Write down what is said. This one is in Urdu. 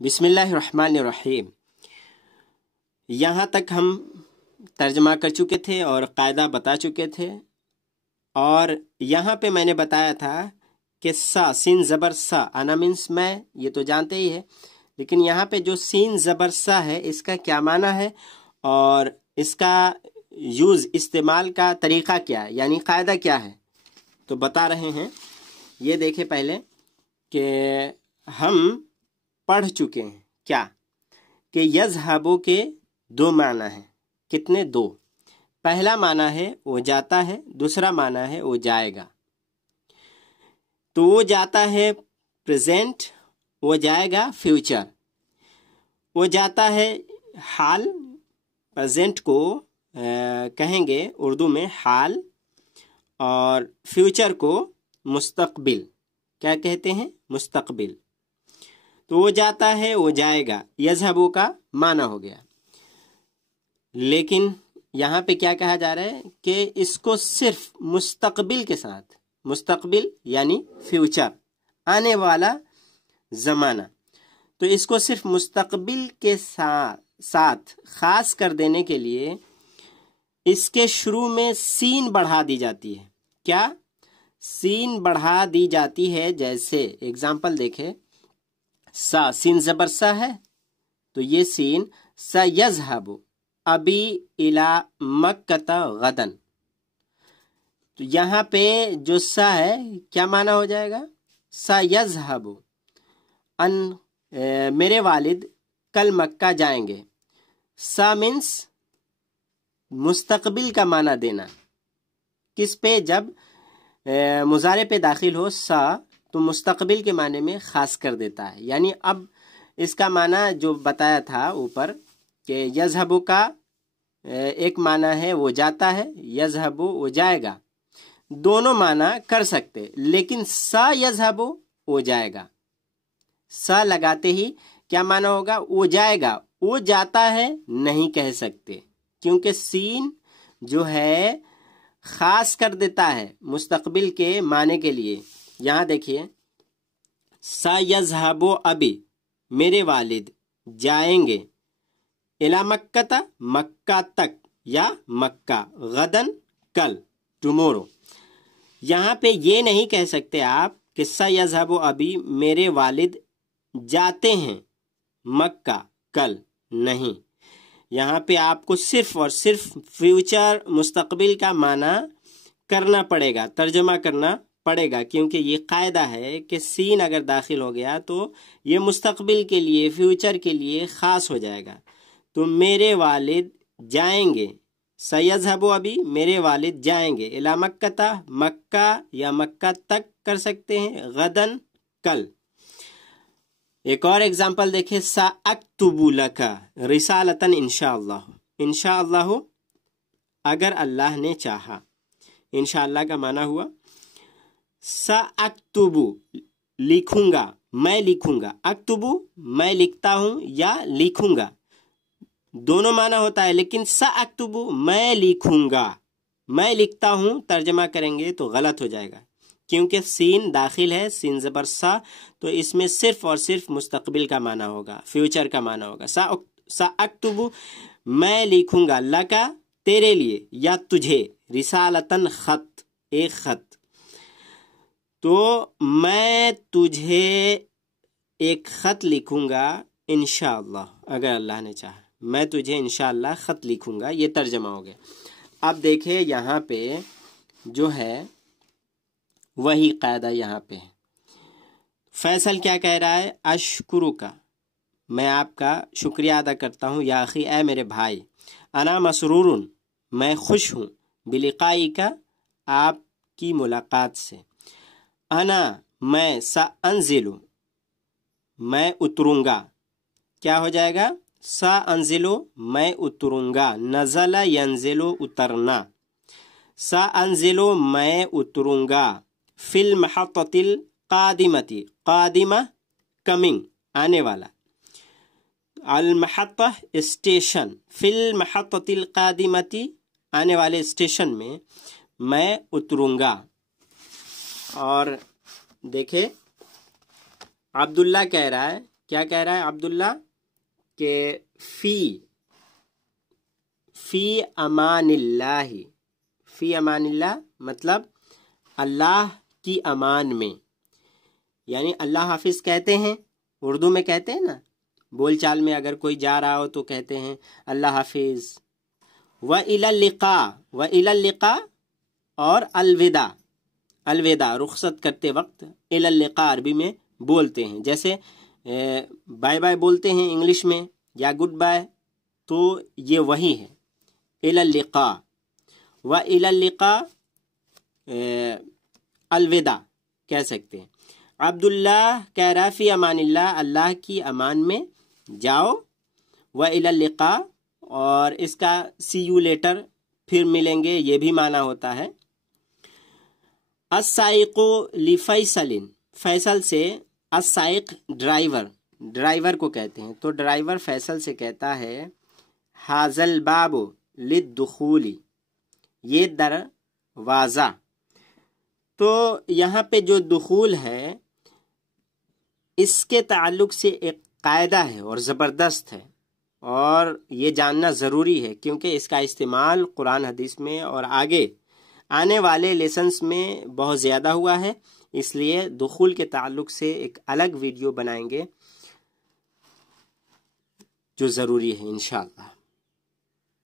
بسم اللہ الرحمن الرحیم۔ یہاں تک ہم ترجمہ کر چکے تھے اور قاعدہ بتا چکے تھے، اور یہاں پہ میں نے بتایا تھا کہ سا سین زبر سا، انا مینس میں، یہ تو جانتے ہی ہے، لیکن یہاں پہ جو سین زبر سا ہے اس کا کیا معنی ہے اور اس کا یوز استعمال کا طریقہ کیا ہے، یعنی قاعدہ کیا ہے، تو بتا رہے ہیں۔ یہ دیکھیں پہلے کہ ہم پڑھ چکے ہیں کیا کہ یذہبو کے دو معنی ہیں۔ کتنے؟ دو۔ پہلا معنی ہے وہ جاتا ہے، دوسرا معنی ہے وہ جائے گا۔ تو وہ جاتا ہے پریزنٹ، وہ جائے گا فیوچر۔ وہ جاتا ہے حال، پریزنٹ کو کہیں گے اردو میں حال، اور فیوچر کو مستقبل۔ کیا کہتے ہیں؟ مستقبل۔ تو وہ جاتا ہے وہ جائے گا، یذہبو کا معنی ہو گیا۔ لیکن یہاں پہ کیا کہا جا رہا ہے کہ اس کو صرف مستقبل کے ساتھ، مستقبل یعنی فیوچر، آنے والا زمانہ، تو اس کو صرف مستقبل کے ساتھ خاص کر دینے کے لیے اس کے شروع میں سین بڑھا دی جاتی ہے۔ کیا؟ سین بڑھا دی جاتی ہے۔ جیسے اگزامپل دیکھیں، سا سین زبر سا ہے، تو یہ سین سا یذہب ابی الی مکۃ غدن، تو یہاں پہ جو سا ہے کیا معنی ہو جائے گا؟ سا یذہب ان میرے والد کل مکہ جائیں گے۔ سا مینس مستقبل کا معنی دینا۔ کس پہ؟ جب مضارع پہ داخل ہو سا تو مستقبل کے معنی میں خاص کر دیتا ہے۔ یعنی اب اس کا معنی جو بتایا تھا اوپر کہ یذہبو کا ایک معنی ہے وہ جاتا ہے، یذہبو وہ جائے گا، دونوں معنی کر سکتے، لیکن سا یذہبو وہ جائے گا، سا لگاتے ہی کیا معنی ہوگا؟ وہ جائے گا۔ وہ جاتا ہے نہیں کہہ سکتے، کیونکہ سین جو ہے خاص کر دیتا ہے مستقبل کے معنی کے لیے۔ یہاں دیکھیے، سا یذہبو ابی میرے والد جائیں گے، الی مکۃ مکہ تک یا مکہ، غدن کل، ٹمورو۔ یہاں پہ یہ نہیں کہہ سکتے آپ کہ سا یذہبو ابی میرے والد جاتے ہیں مکہ کل، نہیں۔ یہاں پہ آپ کو صرف اور صرف فیوچر، مستقبل کا معنی کرنا پڑے گا، ترجمہ کرنا پڑے گا، کیونکہ یہ قاعدہ ہے کہ سین اگر داخل ہو گیا تو یہ مستقبل کے لیے، فیوچر کے لیے خاص ہو جائے گا۔ تو میرے والد جائیں گے، سیذہبو ابھی میرے والد جائیں گے، الی مکۃ مکہ یا مکہ تک کر سکتے ہیں، غدن کل۔ ایک اور ایگزامپل دیکھیں، ساکتب لک رسالۃ انشاءاللہ، انشاءاللہ اگر اللہ نے چاہا، انشاءاللہ کا معنی ہوا ساکتب لکھوں گا، میں لکھوں گا، اکتب میں لکھتا ہوں یا لکھوں گا، دونوں معنی ہوتا ہے، لیکن ساکتب میں لکھوں گا، میں لکھتا ہوں ترجمہ کریں گے تو غلط ہو جائے گا، کیونکہ سین داخل ہے، سین زبر سا، تو اس میں صرف اور صرف مستقبل کا معنی ہوگا، فیوچر کا معنی ہوگا۔ ساکتب میں لکھوں گا، لکا تیرے لیے، یا تجھے، رسالتاً خط، ایک خط، تو میں تجھے ایک خط لکھوں گا انشاءاللہ، اگر اللہ نے چاہا، میں تجھے انشاءاللہ خط لکھوں گا، یہ ترجمہ ہو گیا۔ اب دیکھیں یہاں پہ جو ہے وہی قاعدہ یہاں پہ ہے۔ فیصل کیا کہہ رہا ہے؟ اشکرک، میں آپ کا شکریہ ادا کرتا ہوں، یا اخی اے میرے بھائی، انا مسرور میں خوش ہوں، بلقائک آپ کی ملاقات سے، انا میں، سانزل میں اتروں گا، کیا ہو جائے گا؟ سانزل میں اتروں گا، نزل ینزل اترنا، سانزل میں اتروں گا، فی المحطۃ القادمۃ، قادمہ کمنگ، آنے والا، المحطہ اسٹیشن، فی المحطۃ القادمۃ آنے والے اسٹیشن میں اتروں گا۔ اور دیکھیں عبداللہ کہہ رہا ہے کیا کہہ رہا ہے عبداللہ کہ فی امان اللہ، فی امان اللہ مطلب اللہ کی امان میں، یعنی اللہ حافظ کہتے ہیں، اردو میں کہتے ہیں نا، بول چال میں اگر کوئی جا رہا ہو تو کہتے ہیں اللہ حافظ۔ وَإِلَى اللِّقَاءِ، وَإِلَى اللِّقَاءِ اور الوداع، الوداع رخصت کرتے وقت إِلَى اللِّقَاء عربی میں بولتے ہیں، جیسے بائے بائے بولتے ہیں انگلش میں یا گڈ بائے، تو یہ وہی ہے إِلَى اللِّقَاء۔ وَإِلَى اللِّقَاء الوداع کہہ سکتے ہیں۔ عبداللہ کہہ رہا فی امان اللہ، اللہ کی امان میں جاؤ، وَإِلَى اللِّقَاء اور اس کا سی یو لیٹر، پھر ملیں گے، یہ بھی معنی ہوتا ہے۔ السائق لفیصل، فیصل سے، السائق ڈرائیور، ڈرائیور کو کہتے ہیں، تو ڈرائیور فیصل سے کہتا ہے ھذا الباب للدخول، یہ دروازہ، تو یہاں پہ جو دخول ہے اس کے تعلق سے ایک قاعدہ ہے اور زبردست ہے، اور یہ جاننا ضروری ہے کیونکہ اس کا استعمال قرآن حدیث میں اور آگے آنے والے لیسنس میں بہت زیادہ ہوا ہے، اس لیے دخول کے تعلق سے ایک الگ ویڈیو بنائیں گے جو ضروری ہے انشاءاللہ۔